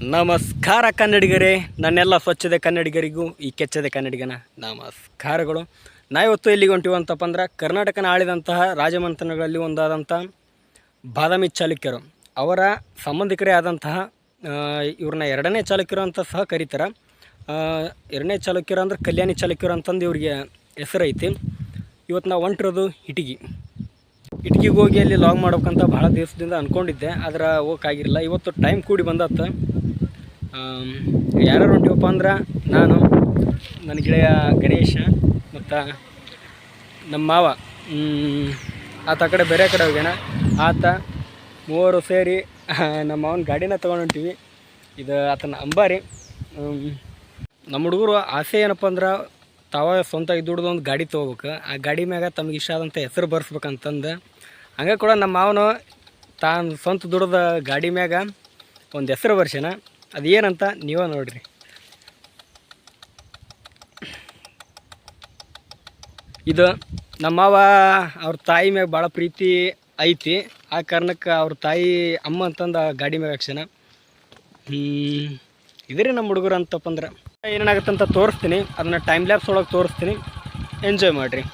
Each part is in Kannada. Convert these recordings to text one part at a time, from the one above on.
ನಮಸ್ಕಾರ ಕನ್ನಡಿಗರೇ, ನನ್ನೆಲ್ಲ ಸ್ವಚ್ಛತೆ ಕನ್ನಡಿಗರಿಗೂ ಈ ಕೆಚ್ಚದೆ ಕನ್ನಡಿಗನ ನಮಸ್ಕಾರಗಳು. ನಾವಿವತ್ತು ಎಲ್ಲಿಗೆ ಹೊಂಟಿವಿ ಅಂತಪ್ಪ ಅಂದ್ರೆ ಕರ್ನಾಟಕನ ಆಳಿದಂತಹ ರಾಜಮನೆತನಗಳಲ್ಲಿ ಒಂದಾದಂಥ ಬಾದಾಮಿ ಚಾಲುಕ್ಯರು ಅವರ ಸಂಬಂಧಿಕರೇ ಆದಂತಹ ಇವ್ರನ್ನ ಎರಡನೇ ಚಾಲುಕ್ಯರು ಅಂತ ಸಹ ಕರೀತಾರೆ. ಎರಡನೇ ಚಾಲುಕ್ಯರು ಅಂದ್ರೆ ಕಲ್ಯಾಣಿ ಚಾಲುಕ್ಯರು ಅಂತಂದು ಇವ್ರಿಗೆ ಹೆಸರೈತಿ. ಇವತ್ತು ನಾವು ಹೊಂಟಿರೋದು ಇಟಗಿಗೆ ಹೋಗಿ ಅಲ್ಲಿ ಲಾಗ್ ಮಾಡ್ಬೇಕಂತ ಭಾಳ ದಿವಸದಿಂದ ಅಂದ್ಕೊಂಡಿದ್ದೆ, ಆದರೆ ಹೋಗೋಕ್ಕಾಗಿರಲಿಲ್ಲ. ಇವತ್ತು ಟೈಮ್ ಕೂಡಿ ಬಂದತ್ತ. ಯಾರು ಹೊಂಟಿವಪ್ಪ ಅಂದ್ರೆ ನಾನು, ನನ್ನ ಗೆಳೆಯ ಗಣೇಶ ಮತ್ತು ನಮ್ಮ ಮಾವ ಆತ ಕಡೆ ಬೇರೆ ಕಡೆ ಹೋಗ್ಯಾನ. ಆತ ಮೂವರು ಸೇರಿ ನಮ್ಮ ಮಾವನ ಗಾಡಿನ ತೊಗೊಂಡು ಹೊಂಟೀವಿ. ಇದು ಆತನ ಅಂಬಾರಿ. ನಮ್ಮ ಹುಡುಗರು ಆಸೆ ಏನಪ್ಪ ಅಂದ್ರೆ ಸ್ವಂತ ದುಡ್ದು ಒಂದು ಗಾಡಿ ತೊಗೋಬೇಕು. ಆ ಗಾಡಿ ಮ್ಯಾಗ ತಮಗೆ ಇಷ್ಟ ಆದಂಥ ಹೆಸರು ಬರ್ಸ್ಬೇಕಂತಂದು ಹಂಗೆ ಕೂಡ ನಮ್ಮ ಮಾವನು ತಾನು ಸ್ವಂತ ದುಡ್ದ ಗಾಡಿ ಮ್ಯಾಗ ಒಂದು ಹೆಸರು ಬರ್ಸ್ಯಾನ. ಅದು ಏನಂತ ನೀವೇ ನೋಡಿರಿ. ಇದು ನಮ್ಮ ಮಾವ ಅವ್ರ ತಾಯಿ ಮ್ಯಾಗ ಭಾಳ ಪ್ರೀತಿ ಐತಿ. ಆ ಕಾರಣಕ್ಕೆ ಅವ್ರ ತಾಯಿ ಅಮ್ಮ ಅಂತಂದು ಆ ಗಾಡಿ ಮ್ಯಾಗ ಹಾಕ್ಸ್ಯಾನ. ಇದ್ರಿ ನಮ್ಮ ಹುಡುಗರು ಅಂತಪ್ಪ ಅಂದ್ರೆ ಏನೇನಾಗುತ್ತಂತ ತೋರಿಸ್ತೀನಿ. ಅದನ್ನು ಟೈಮ್ ಲ್ಯಾಪ್ಸ್ ಒಳಗೆ ತೋರಿಸ್ತೀನಿ, ಎಂಜಾಯ್ ಮಾಡಿರಿ.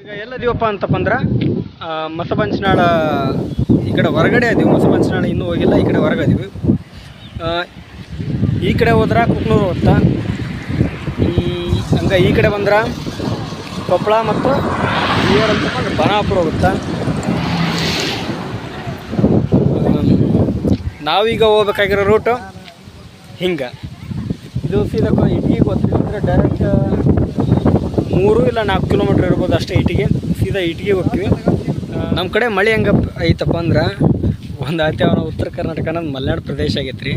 ಈಗ ಎಲ್ಲದೀವಪ್ಪ ಅಂತಪ್ಪ ಅಂದ್ರೆ ಮಸಬಂಚನಾಳ ಈ ಕಡೆ ಹೊರಗಡೆ ಅದೀವಿ. ಮಸಬಂಚನಾಳ ಇನ್ನೂ ಹೋಗಿಲ್ಲ, ಈ ಕಡೆ ಹೊರಗೆ ಅದೀವಿ. ಈ ಕಡೆ ಹೋದ್ರೆ ಕುಕ್ನೂರು ಹೋಗ್ತಾ, ಹಂಗೆ ಈ ಕಡೆ ಬಂದ್ರೆ ಕೊಪ್ಪಳ ಮತ್ತು ಅಂತಪ್ಪ ಅಂದ್ರೆ ಬನಾಪುರ ಹೋಗುತ್ತಾ. ನಾವೀಗ ಹೋಗ್ಬೇಕಾಗಿರೋ ರೂಟು ಹಿಂಗೆ. ಇದು ಸೀದಾ ಇಟಗಿಗೆ ಹೋಗ್ತೀವಿ ಅಂದರೆ ಡೈರೆಕ್ಟ್ 3 ಇಲ್ಲ 4 ಕಿಲೋಮೀಟ್ರ್ ಇರ್ಬೋದು ಅಷ್ಟೇ. ಸೀದಾ ಇಟಗಿಗೆ ಹೋಗ್ತೀವಿ. ನಮ್ಮ ಕಡೆ ಮಳೆ ಹೆಂಗೆ ಐತಪ್ಪ ಅಂದ್ರೆ ಒಂದು ಆತ್ಯಾವನ ಉತ್ತರ ಕರ್ನಾಟಕ ಅನ್ನೋದು ಮಲೆನಾಡು ಪ್ರದೇಶ ಆಗೈತೆ ರೀ.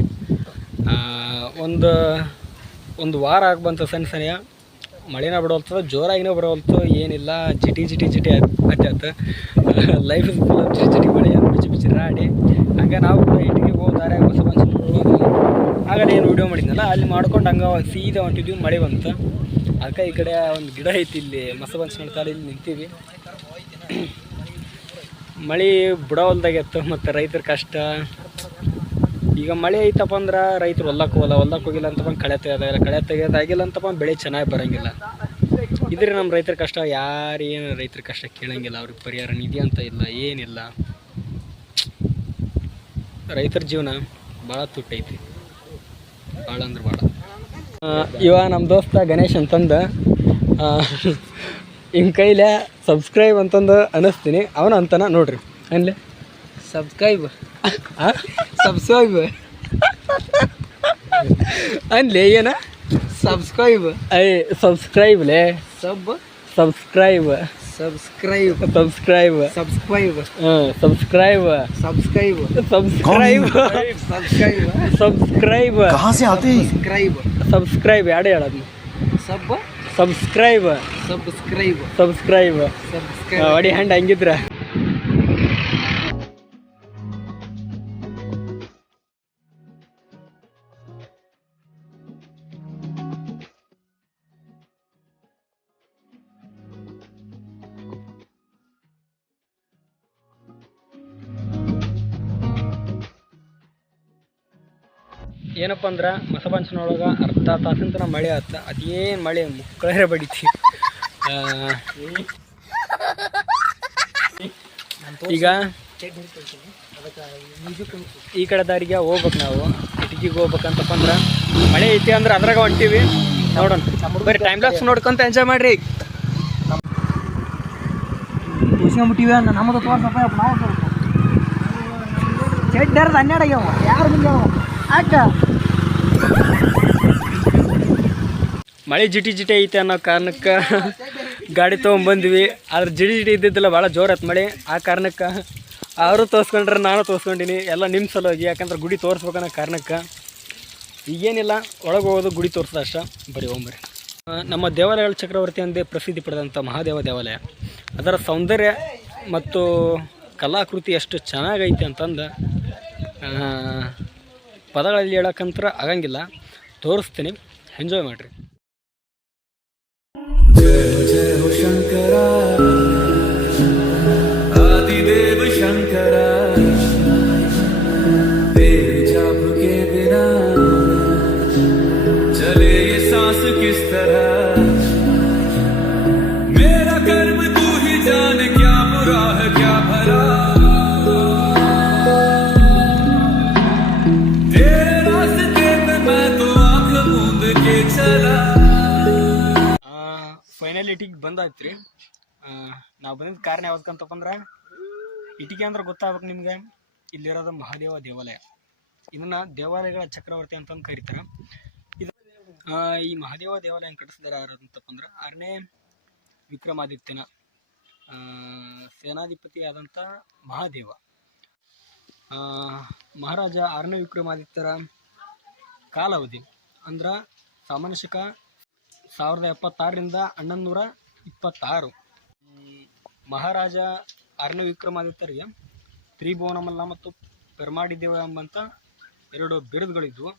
ಒಂದು ವಾರ ಆಗ್ಬಂತ ಸಣ್ಣ ಮಳೆನ ಬಿಡೋಲ್ತದ, ಜೋರಾಗಿನೂ ಬರೋಲ್ತು, ಏನಿಲ್ಲ ಜಿಟಿ ಆಯ್ತು. ಲೈಫ್ ಇಸ್ ಫುಲ್ ಆಫ್ ಜಿಟಿ ಮಳೆ ಬಿಚ್ಚಿ ರಾಡಿ. ಹಂಗೆ ನಾವು ಕೂಡ ಇಟಗಿಗೆ ಹೋದಾರೆ ಹೊಸ ಆಗಲೇ ಏನು ವೀಡಿಯೋ ಮಾಡಿದ್ನಲ್ಲ ಅಲ್ಲಿ ಮಾಡ್ಕೊಂಡು ಹಂಗೆ ಸೀದಾ ಹೊಂಟಿದ್ವಿ. ಮಳೆ ಬಂತು. ಅದಕ್ಕೆ ಈ ಕಡೆ ಒಂದು ಗಿಡ ಐತಿ, ಇಲ್ಲಿ ಮಸಬಂಚನಾಳ ತಾಳಿ ಇಲ್ಲಿ ನಿಂತೀವಿ. ಮಳೆ ಬಿಡೋಲ್ದಾಗಿತ್ತು ಮತ್ತು ರೈತರ ಕಷ್ಟ. ಈಗ ಮಳೆ ಐತಪ್ಪ ಅಂದ್ರೆ ರೈತರು ಹೊಲಕ್ಕೆ ಹೋಗಿಲ್ಲ ಅಂತಪ್ಪ ಕಳೆ ತೆಗೆಯೋದಾಗಿಲ್ಲ ಅಂತಪ್ಪ ಬೆಳೆ ಚೆನ್ನಾಗಿ ಬರೋಂಗಿಲ್ಲ. ಇದ್ರೆ ನಮ್ಮ ರೈತರ ಕಷ್ಟ. ಯಾರೇನು ರೈತರ ಕಷ್ಟ ಕೇಳೋಂಗಿಲ್ಲ. ಅವ್ರಿಗೆ ಪರಿಹಾರ ನಿಧಿ ಅಂತ ಇಲ್ಲ, ಏನಿಲ್ಲ. ರೈತರ ಜೀವನ ಭಾಳ ತುಟ್ಟೈತಿ, ಭಾಳ ಅಂದ್ರೆ ಭಾಳ. ಇವ ನಮ್ಮ ದೋಸ್ತ ಗಣೇಶ್ ಅಂತಂದು ಹಿಂಗೆ ಕೈಲೇ ಸಬ್ಸ್ಕ್ರೈಬ್ ಅಂತಂದು ಅನ್ನಿಸ್ತೀನಿ. ಅವನು ಅಂತಾನ ನೋಡ್ರಿ ಅನ್ಲೆ ಸಬ್ಸ್ಕ್ರೈಬ್ ಅನ್ಲಿ ಏನ ಸಬ್ಸ್ಕ್ರೈಬ್ಲೇ ಸಬ್ಸ್ಕ್ರೈಬ್ ಯಾಡೇ ಹೇಳೋದು. ಸಬ್ಸ್ಕ್ರೈಬ್ ಅಡಿ ಹ್ಯಾಂಡ್ ಹಂಗಿದ್ರ. ಏನಪ್ಪ ಅಂದ್ರೆ ಮಸಬಂಚನೊಳಗೆ ಅರ್ಧ ತಾಸಿಂತ ಮಳೆ ಆತ. ಅದೇನು ಮಳೆ ಮುಕ್ಕಳೇ ಬಡಿತಿ. ಈಗ ಈ ಕಡೆ ದಾರಿಗೆ ಹೋಗ್ಬೇಕು ನಾವು. ಇಟಗಿಗೆ ಹೋಗ್ಬೇಕಂತಪ್ಪ ಅಂದ್ರೆ ಮಳೆ ಐತಿ ಅಂದ್ರೆ ಅದ್ರಾಗ ಹೊಂಟೀವಿ. ನೋಡೋಣ ಬರೀ ಟೈಮ್ ಲಾಪ್ಸ್ ನೋಡ್ಕೊಂತ ಎಂಜಾಯ್ ಮಾಡಿರಿ. ನಮ್ಮದು ತೋರ್ಸಪ್ಪ ನಾವು ಚೆಡ್ಡರ್ದು 12 ಆಗ್ಯಾವ ಯಾರು ಮುಂದೆ ಅಕ್ಕ ಮಳೆ ಜಿಟಿ ಜಿಟಿ ಐತೆ ಅನ್ನೋ ಕಾರಣಕ್ಕೆ ಗಾಡಿ ತೊಗೊಂಬಂದ್ವಿ. ಆದ್ರೆ ಜಿಟಿ ಜಿಟಿ ಇದ್ದಿದ್ದಿಲ್ಲ, ಭಾಳ ಜೋರಾಯ್ತು ಮಳೆ. ಆ ಕಾರಣಕ್ಕೆ ಅವರು ತೋರಿಸ್ಕೊಂಡ್ರೆ ನಾನು ತೋರಿಸ್ಕೊಂಡಿನಿ ಎಲ್ಲ ನಿಮ್ಮ ಸಲುವಾಗಿ. ಯಾಕಂದ್ರೆ ಗುಡಿ ತೋರಿಸ್ಬೇಕನ್ನೋ ಕಾರಣಕ್ಕೆ ಈಗೇನಿಲ್ಲ, ಒಳಗೆ ಹೋಗೋದು ಗುಡಿ ತೋರಿಸೋದು ಅಷ್ಟೇ. ಬರೀ ಹೋಗ್ಬರಿ. ನಮ್ಮ ದೇವಾಲಯಗಳ ಚಕ್ರವರ್ತಿ ಎಂದೇ ಪ್ರಸಿದ್ಧಿ ಪಡೆದಂಥ ಮಹಾದೇವ ದೇವಾಲಯ, ಅದರ ಸೌಂದರ್ಯ ಮತ್ತು ಕಲಾಕೃತಿ ಎಷ್ಟು ಚೆನ್ನಾಗೈತೆ ಅಂತಂದು ಪದಗಳಲ್ಲಿ ಹೇಳೋಕ್ಕಂತ್ರ ಆಗಂಗಿಲ್ಲ. ತೋರಿಸ್ತೀನಿ, ಎಂಜಾಯ್ ಮಾಡಿರಿ. जय जय हो शंकरा आदिदेव शंकरा तेरे जाप के बिना चले ये सांस किस तरह मेरा कर्म तू ही जाने क्या बुरा है क्या भला तेरे रास्ते पे मैं तो आंख मूंद के चला. ಫೈನಲಿಟಿಗೆ ಬಂದಾಯ್ತು ರೀ. ನಾವು ಬಂದಿದ್ದ ಕಾರಣ ಯಾವ್ದಕ್ಕಂತಪ್ಪ ಅಂದ್ರೆ, ಇಟಿಗೆ ಅಂದ್ರೆ ಗೊತ್ತಾಗ್ಬೇಕು ನಿಮ್ಗೆ, ಇಲ್ಲಿರೋದು ಮಹಾದೇವ ದೇವಾಲಯ. ಇದನ್ನು ದೇವಾಲಯಗಳ ಚಕ್ರವರ್ತಿ ಅಂತಂದು ಕರೀತಾರೆ. ಇದು ಈ ಮಹಾದೇವ ದೇವಾಲಯ ಕಟ್ಟಿಸಿದಾರೆ ಯಾರಂತಪ್ಪ ಅಂದ್ರೆ 6ನೇ ವಿಕ್ರಮಾದಿತ್ಯನ ಸೇನಾಧಿಪತಿ ಆದಂಥ ಮಹಾದೇವ. ಮಹಾರಾಜ 6ನೇ ವಿಕ್ರಮಾದಿತ್ಯರ ಕಾಲಾವಧಿ ಅಂದ್ರೆ ಸಾಮಾನ್ಯ ಶಕ 1076ರಿಂದ 1126. ಮಹಾರಾಜ 6ನೇ ವಿಕ್ರಮಾದಿತ್ಯರಿಗೆ ತ್ರಿಭುವನಮಲ್ಲ ಮತ್ತು ಪೆರ್ಮಾಡಿದೇವ ಎಂಬಂಥ 2 ಬಿರುದುಗಳಿದ್ವು.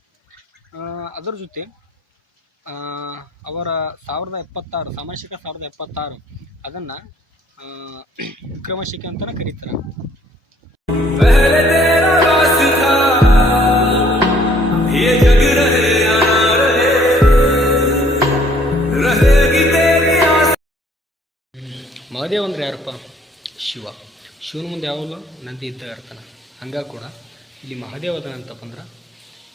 ಅದರ ಜೊತೆ ಅವರ 1076 ಸಾಮಾನ್ಯ ಶಕ 1076 ಅದನ್ನು ವಿಕ್ರಮಶಕೆ ಅಂತಲೇ ಕರೀತಾರೆ. ಮಹಾದೇವ ಅಂದರೆ ಯಾರಪ್ಪ? ಶಿವ. ಶಿವನ ಮುಂದೆ ಯಾವಾಗಲೂ ನಂದಿ ಇದ್ದ ಇರ್ತಾನೆ. ಹಂಗಾಗಿ ಕೂಡ ಇಲ್ಲಿ ಮಹಾದೇವ ಅದಾನ ಅಂತಪ್ಪ ಅಂದ್ರೆ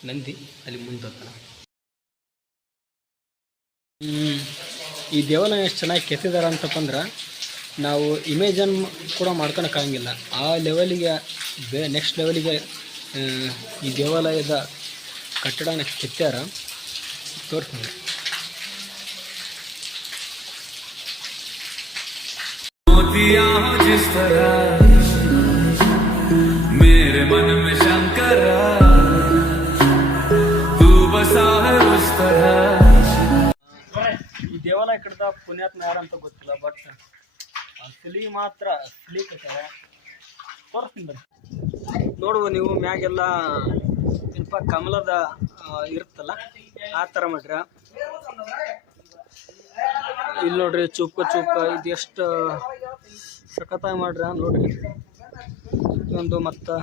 ನಂದಿ ಅಲ್ಲಿ ಮುಂದತ್ತಾನ. ಈ ದೇವಾಲಯ ಎಷ್ಟು ಚೆನ್ನಾಗಿ ಕೆತ್ತಿದಾರ ಅಂತಪ್ಪ ಅಂದ್ರೆ ನಾವು ಇಮೇಜನ್ ಕೂಡ ಮಾಡ್ಕೊಳಕ್ಕಾಗಂಗಿಲ್ಲ. ಆ ಲೆವೆಲಿಗೆ ನೆಕ್ಸ್ಟ್ ಲೆವೆಲಿಗೆ ಈ ದೇವಾಲಯದ ಕಟ್ಟಡನ ಕೆತ್ತಾರ. ತೋರಿಸ್ತೀನಿ. जिस तरह मेरे मन में शंकरा तू बसा है उस तरह. ಈ ದೇವಾಲಯ ಕಟ್ಟಿದ ಪುಣ್ಯಾತ್ಮ ಯಾರಂತ ಗೊತ್ತಿಲ್ಲ, ಬಟ್ ಅಸಲಿ ಮಾತ್ರ ಅಸಲಿ ಕಟ್ಟಾರ. ತೋರಿಸ್ತೀನಿ ಬರ್ರಿ. ನೋಡುವ ನೀವು ಮ್ಯಾಗೆಲ್ಲ ಸ್ವಲ್ಪ ಕಮಲದ ಇರುತ್ತಲ್ಲ ಆ ಥರ ಮಾಡ್ರ. ಇಲ್ಲಿ ನೋಡ್ರಿ ಚುಪ್ಪ ಇದು ಎಷ್ಟು ಸಖತ್ತಾಗಿ ಮಾಡ್ರ ನೋಡ್ರಿ. ಇದೊಂದು ಮತ್ತು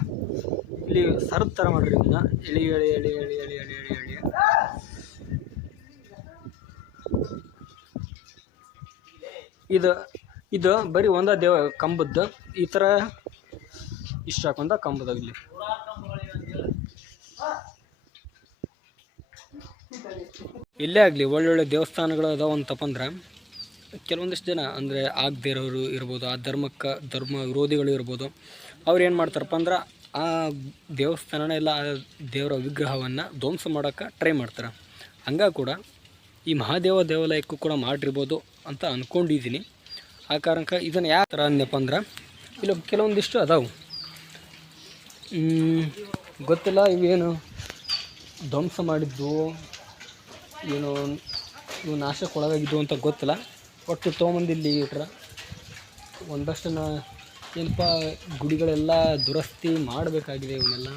ಇಲ್ಲಿ ಸರದ ಥರ ಮಾಡ್ರಿ. ಇದನ್ನ ಎಳಿ ಎಳಿ ಎಳಿ ಎಳಿ ಎಳಿ ಎಳಿ ಎಳಿ ಎಳಿ ಇದು ಬರೀ ಒಂದ ಕಂಬದ್ದು ಈ ಥರ ಇಷ್ಟ ಹಾಕೊಂಡ ಕಂಬದಾಗಲಿ. ಇಲ್ಲೇ ಆಗಲಿ ಒಳ್ಳೊಳ್ಳೆ ದೇವಸ್ಥಾನಗಳು ಅದಾವ ಅಂತಪ್ಪ ಅಂದ್ರೆ ಕೆಲವೊಂದಿಷ್ಟು ಜನ ಅಂದರೆ ಆಗದೇ ಇರೋರು ಇರ್ಬೋದು, ಆ ಧರ್ಮ ವಿರೋಧಿಗಳು ಇರ್ಬೋದು, ಅವ್ರು ಏನು ಮಾಡ್ತಾರಪ್ಪ ಅಂದ್ರೆ ಆ ದೇವಸ್ಥಾನನ ಇಲ್ಲ ಆ ದೇವರ ವಿಗ್ರಹವನ್ನು ಧ್ವಂಸ ಮಾಡೋಕ್ಕೆ ಟ್ರೈ ಮಾಡ್ತಾರೆ. ಹಂಗಾಗಿ ಕೂಡ ಈ ಮಹಾದೇವ ದೇವಾಲಯಕ್ಕೂ ಕೂಡ ಮಾಡಿರ್ಬೋದು ಅಂತ ಅಂದ್ಕೊಂಡಿದ್ದೀನಿ. ಆ ಕಾರಣಕ್ಕೆ ಇದನ್ನು ಯಾವ ಥರ ಅಂದಪ್ಪ ಅಂದ್ರೆ ಇಲ್ಲ ಕೆಲವೊಂದಿಷ್ಟು ಅದಾವು ಗೊತ್ತಿಲ್ಲ, ಇವೇನು ಧ್ವಂಸ ಮಾಡಿದ್ದು ಏನು ಇವು ನಾಶಕ್ಕೆ ಒಳಗಾಗಿದ್ದು ಅಂತ ಗೊತ್ತಿಲ್ಲ. ಒಟ್ಟು ತೊಗೊಂಬಂದು ಇಲ್ಲಿ ಇಟ್ರೆ ಒಂದಷ್ಟನ್ನ ಏನಪ್ಪ ಗುಡಿಗಳೆಲ್ಲ ದುರಸ್ತಿ ಮಾಡಬೇಕಾಗಿದೆ. ಇವನ್ನೆಲ್ಲ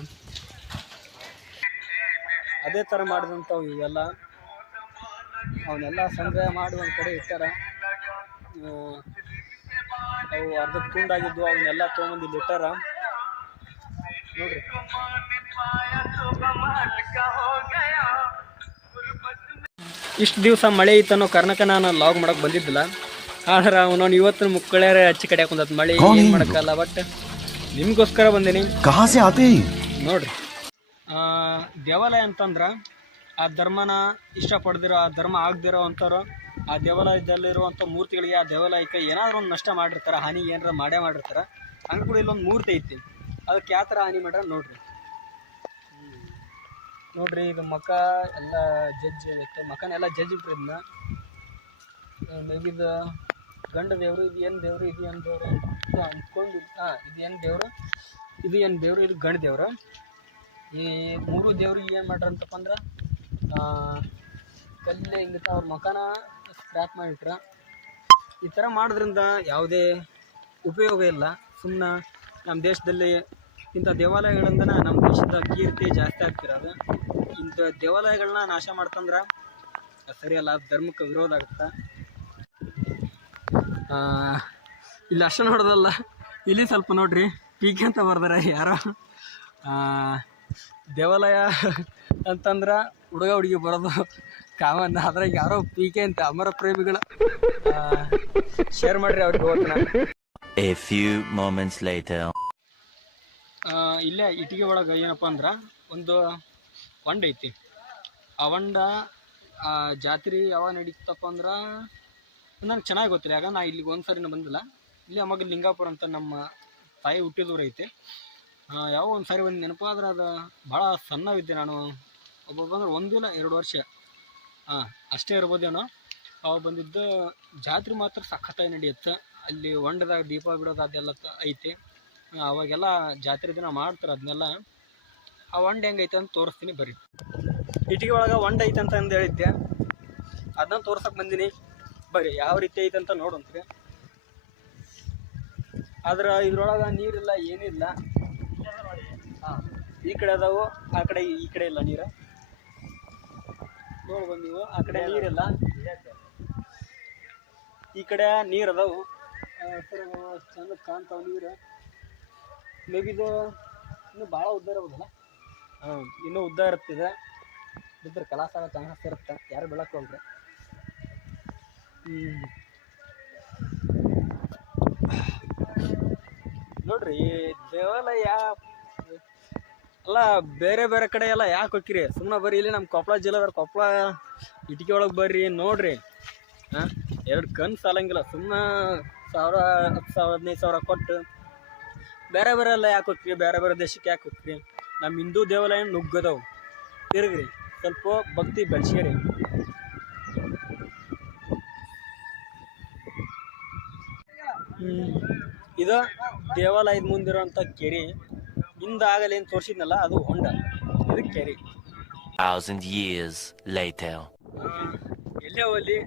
ಅದೇ ಥರ ಮಾಡಿದಂಥವು ಇವೆಲ್ಲ ಅವನ್ನೆಲ್ಲ ಸಂಗ್ರಹ ಮಾಡಿ ಒಂದು ಕಡೆ ಇಟ್ಟಾರ. ಅವು ಅರ್ಧಕ್ಕೆ ತುಂಡಾಗಿದ್ದು ಅವನ್ನೆಲ್ಲ ತೊಗೊಂಬಂದು ಇಲ್ಲಿ ಇಟ್ಟಾರ ನೋಡ್ರಿ. ಇಷ್ಟು ದಿವಸ ಮಳೆ ಇತ್ತು ಅನ್ನೋ ಕಾರಣಕ್ಕೆ ನಾನು ಲಾಗ್ ಮಾಡೋಕೆ ಬಂದಿದ್ದಿಲ್ಲ. ಆದ್ರೆ ಅವನವ್ನು ಇವತ್ತು ಮುಕ್ಕಳ್ಯಾರ ಹಚ್ಚಿ ಕಡೆ ಹಾಕೊಂಡ್ ಮಳೆ ಏನು ಮಾಡೋಕ್ಕಲ್ಲ. ಬಟ್ ನಿಮಗೋಸ್ಕರ ಬಂದೀನಿ ನೋಡ್ರಿ. ದೇವಾಲಯ ಅಂತಂದ್ರೆ ಆ ಧರ್ಮನ ಇಷ್ಟಪಡ್ದಿರೋ, ಆ ಧರ್ಮ ಆಗದಿರೋ ಅಂಥವ್ರು ಆ ದೇವಾಲಯದಲ್ಲಿರುವಂಥ ಮೂರ್ತಿಗಳಿಗೆ, ಆ ದೇವಾಲಯಕ್ಕೆ ಏನಾದರೂ ಒಂದು ನಷ್ಟ ಮಾಡಿರ್ತಾರೆ, ಹಾನಿ ಏನಾರ ಮಾಡೇ ಮಾಡಿರ್ತಾರೆ. ಹಂಗೆ ಕೂಡ ಇಲ್ಲೊಂದು ಮೂರ್ತಿ ಐತಿ, ಅದಕ್ಕೆ ಯಾವ ಥರ ಹಾನಿ ಮಾಡ್ಯಾರ ನೋಡ್ರಿ. ನೋಡ್ರಿ ಇದು ಮಕ ಎಲ್ಲ ಜಜ್ಜಿ ಇತ್ತು, ಮಕನೆಲ್ಲ ಜಜ್ಜಿ ಬಿಟ್ಟಿದ್ನ. ಮೇ ಬಿ ಇದು ಗಂಡ ದೇವರು, ಇದು ಏನು ದೇವರು, ಇದು ಏನು ದೇವರು ಅಂದ್ಕೊಂಡು ಇದು ಏನು ದೇವರು, ಇದು ಏನು ದೇವರು, ಇದು ಗಂಡ ದೇವರು. ಈ ಮೂರು ದೇವ್ರಿಗೆ ಏನು ಮಾಡ್ರಂತಪ್ಪ ಅಂದ್ರೆ ಕಲ್ಲೇ ಹಿಂಗೆ ಅವ್ರ ಮಕನ ಸ್ಕ್ರ್ಯಾಪ್ ಮಾಡಿಟ್ರ. ಈ ಥರ ಮಾಡೋದ್ರಿಂದ ಯಾವುದೇ ಉಪಯೋಗ ಇಲ್ಲ. ಸುಮ್ಮನೆ ನಮ್ಮ ದೇಶದಲ್ಲಿ ಇಂಥ ದೇವಾಲಯಗಳಿಂದ ನಮ್ಮ ದೇಶದ ಕೀರ್ತಿ ಜಾಸ್ತಿ ಆಗ್ತಿರೋದು. ಇಂಥ ದೇವಾಲಯಗಳನ್ನ ನಾಶ ಮಾಡ್ತಂದ್ರೆ ಸರಿಯಲ್ಲ, ಧರ್ಮಕ್ಕೆ ವಿರೋಧ ಆಗುತ್ತೆ. ಇಲ್ಲಿ ಅಷ್ಟು ನೋಡೋದಲ್ಲ, ಇಲ್ಲಿ ಸ್ವಲ್ಪ ನೋಡ್ರಿ ಪೀಕೆ ಅಂತ ಬರ್ದಾರೆ ಯಾರೋ. ದೇವಾಲಯ ಅಂತಂದ್ರೆ ಹುಡುಗ ಹುಡುಗಿ ಬರೋದು ಕಾಮನ್, ಅದ್ರಾಗ ಯಾರೋ ಪೀಕೆ ಅಂತ ಅಮರ ಪ್ರೇಮಿಗಳು. ಶೇರ್ ಮಾಡ್ರಿ ಅವ್ರಿಗೆ ಹೋಗ್ತಾನೆ. A few moments later. ಇಲ್ಲೇ ಇಟ್ಟಿಗೆ ಒಳಗೆ ಏನಪ್ಪ ಅಂದ್ರೆ ಒಂದು ಹೊಂಡ ಐತಿ. ಆ ಹೊಂಡ ಜಾತ್ರೆ ಯಾವಾಗ ನಡೀತಪ್ಪ ಅಂದ್ರೆ ನನಗೆ ಚೆನ್ನಾಗಿ ಗೊತ್ತಿಲ್ಲ, ಯಾಕ ನಾ ಇಲ್ಲಿಗೆ ಒಂದು ಸರಿನೂ ಬಂದಿಲ್ಲ. ಇಲ್ಲಿ ಅವಾಗ ಲಿಂಗಾಪುರ ಅಂತ ನಮ್ಮ ತಾಯಿ ಹುಟ್ಟಿದೂರು ಐತಿ. ಯಾವ ಒಂದು ಸಾರಿ ಒಂದು ನೆನಪಾದ್ರೆ ಅದು ಭಾಳ ಸಣ್ಣವಿದ್ದೆ ನಾನು, ಒಬ್ಬೊಬ್ಬಂದ್ರೆ 1 ಇಲ್ಲ 2 ವರ್ಷ ಅಷ್ಟೇ ಇರ್ಬೋದೇನೋ. ಅವಾಗ ಬಂದಿದ್ದು ಜಾತ್ರೆ ಮಾತ್ರ ಸಖತ್ತಾಗಿ ನಡೆಯುತ್ತೆ. ಅಲ್ಲಿ ಹೊಂಡದಾಗ ದೀಪ ಬಿಡೋದು ಅದೆಲ್ಲ ಐತಿ. ಅವಾಗೆಲ್ಲ ಜಾತ್ರೆ ದಿನ ಮಾಡ್ತಾರೆ ಅದನ್ನೆಲ್ಲ. ಆ ಹೊಂಡ ಹೆಂಗೈತೆ ಅಂತ ತೋರಿಸ್ತೀನಿ ಬರ್ರಿ. ಇಟ್ಟಿಗೆ ಒಳಗೆ ಹೊಂಡ ಐತೆ ಅಂತ ಅಂದು ಹೇಳಿದ್ದೆ, ಅದನ್ನ ತೋರ್ಸಕ್ಕೆ ಬಂದೀನಿ ಬರ್ರಿ. ಯಾವ ರೀತಿ ಐತೆ ಅಂತ ನೋಡಂತ್ರಿ. ಆದ್ರೆ ಇದ್ರೊಳಗೆ ನೀರಿಲ್ಲ, ಏನಿಲ್ಲ. ಈ ಕಡೆ ಅದಾವು, ಆ ಕಡೆ ಈ ಕಡೆ ಇಲ್ಲ ನೀರು. ನೋಡ್ಬೋದು ನೀವು, ಆ ಕಡೆ ನೀರಿಲ್ಲ, ಈ ಕಡೆ ನೀರು ಅದಾವು. ಚಂದ ಕಾಣ್ತಾವ ನೀರು. ಮೇ ಬಿ ಇದು ಇನ್ನೂ ಭಾಳ ಉದ್ದ ಇರ್ಬೋದಲ್ಲ. ಇನ್ನೂ ಉದ್ದ ಇರುತ್ತಿದೆ. ಬಿದ್ದರೆ ಕಲಾಸ ಆಗೋ ಚಾನ್ಸಸ್ ಇರುತ್ತೆ, ಯಾರು ಬೆಳಕ್ಕೆ ಹೋಗ್ರಿ. ನೋಡ್ರಿ ದೇವಾಲಯ ಅಲ್ಲ, ಬೇರೆ ಬೇರೆ ಕಡೆ ಎಲ್ಲ ಯಾಕೆ ಹೋಗ್ತೀರಿ? ಸುಮ್ಮನೆ ಬರ್ರಿ, ಇಲ್ಲಿ ನಮ್ಮ ಕೊಪ್ಪಳ ಜಿಲ್ಲೆದಾರ ಕೊಪ್ಪಳ ಇಟ್ಟಿಗೆ ಒಳಗೆ ಬರ್ರಿ ನೋಡ್ರಿ. 2 ಕಣ್ಣು ಸಾಲಂಗಿಲ್ಲ. ಸುಮ್ಮನೆ 1000, 10,000, 15,000 ಕೊಟ್ಟು ಬೇರೆ ಬೇರೆ ಎಲ್ಲ ಯಾಕೆ ಹೋಗ್ತೀರಿ? ಬೇರೆ ಬೇರೆ ದೇಶಕ್ಕೆ ಯಾಕೆ ಹೋಗ್ತೀರಿ? ನಮ್ಮ ಹಿಂದೂ ದೇವಾಲಯ ನುಗ್ಗದವು. ತಿರುಗ್ರಿ, ಸ್ವಲ್ಪ ಭಕ್ತಿ ಬೆಳೆಸಿರಿ. ಇದು ದೇವಾಲಯದ ಮುಂದಿರೋಂಥ ಕೆರೆ. ಹಿಂದಾಗಲಿ ಏನು ತೋರಿಸಿದ್ನಲ್ಲ ಅದು ಹೊಂಡ, ಇದು ಕೆರೆ. 1,000 years later. ಎಲ್ಲೇ ಹೋಗ್ಲಿ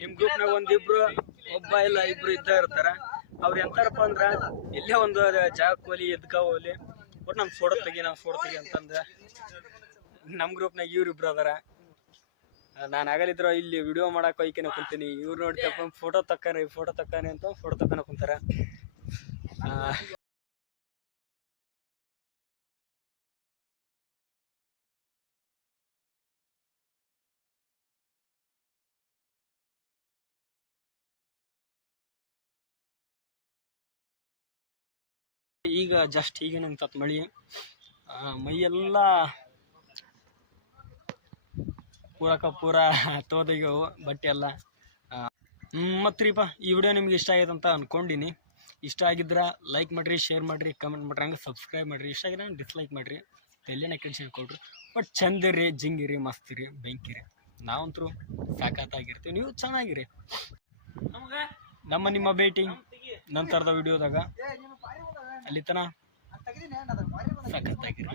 ನಿಮ್ಮ ಗ್ರೂಪ್ನಾಗ ಒಂದಿಬ್ರು, ಒಬ್ಬ ಇಲ್ಲ ಇಬ್ರು ಇದ್ದ ಇರ್ತಾರೆ. ಅವ್ರು ಎಂತಾರಪ್ಪ ಅಂದ್ರೆ ಎಲ್ಲೇ ಒಂದು ಜಾಗಕ್ಕೆ ಹೋಗ್ಲಿ, ಎದ್ಕ ಹೋಗ್ಲಿ, ಒಟ್ಟು ನಮ್ಮ ಫೋಟೋ ತೆಗಿ ಅಂತಂದ್ರೆ ನಮ್ಮ ಗ್ರೂಪ್ನಾಗ ಇವ್ರಿಬ್ರು ಅದಾರ. ನಾನು ಆಗಲಿದ್ರು ಇಲ್ಲಿ ವಿಡಿಯೋ ಮಾಡಕ್ಕೆ ಹೋಯ್ಕೆನೆ ಕುಂತೀನಿ. ಇವ್ರು ನೋಡಿ ತಪ್ಪ ಫೋಟೋ ತಕ್ಕಾನೆ ಅಂತ ಫೋಟೋ ತಕ್ಕಾನ ಕುಂತಾರ. ಈಗ ಜಸ್ಟ್ ಈಗ ನಂಗೆ ಮಳಿ, ಮೈಯೆಲ್ಲ ಪೂರ ತೋದಿಗವು ಬಟ್ಟೆ ಎಲ್ಲ. ಮತ್ರಿಪ್ಪ ಈ ವಿಡಿಯೋ ನಿಮ್ಗೆ ಇಷ್ಟ ಆಗೈತೆ ಅಂತ ಅಂದ್ಕೊಂಡಿನಿ. ಇಷ್ಟ ಆಗಿದ್ರೆ ಲೈಕ್ ಮಾಡಿರಿ, ಶೇರ್ ಮಾಡಿರಿ, ಕಮೆಂಟ್ ಮಾಡಿರಿ, ಹಂಗೆ ಸಬ್ಸ್ಕ್ರೈಬ್ ಮಾಡಿರಿ. ಇಷ್ಟ ಆಗಿದ್ರೆ ಡಿಸ್ಲೈಕ್ ಮಾಡಿರಿ, ತಲೆನ ಕೆಲ್ಸ ಕೊಡ್ರಿ. ಬಟ್ ಚಂದಿರಿ, ಜಿಂಗಿರಿ, ಮಸ್ತಿರಿ, ಬೆಂಕಿರಿ. ನಾವಂತರೂ ಸಾಕಾಗಿರ್ತೀವಿ, ನೀವು ಚೆನ್ನಾಗಿರಿ. ನಿಮ್ಮ ಭೇಟಿ ನಂತರದ ವಿಡಿಯೋದಾಗ. ಅಲ್ಲಿ ತನ ಸಖತ್ತಾಗಿರಿ.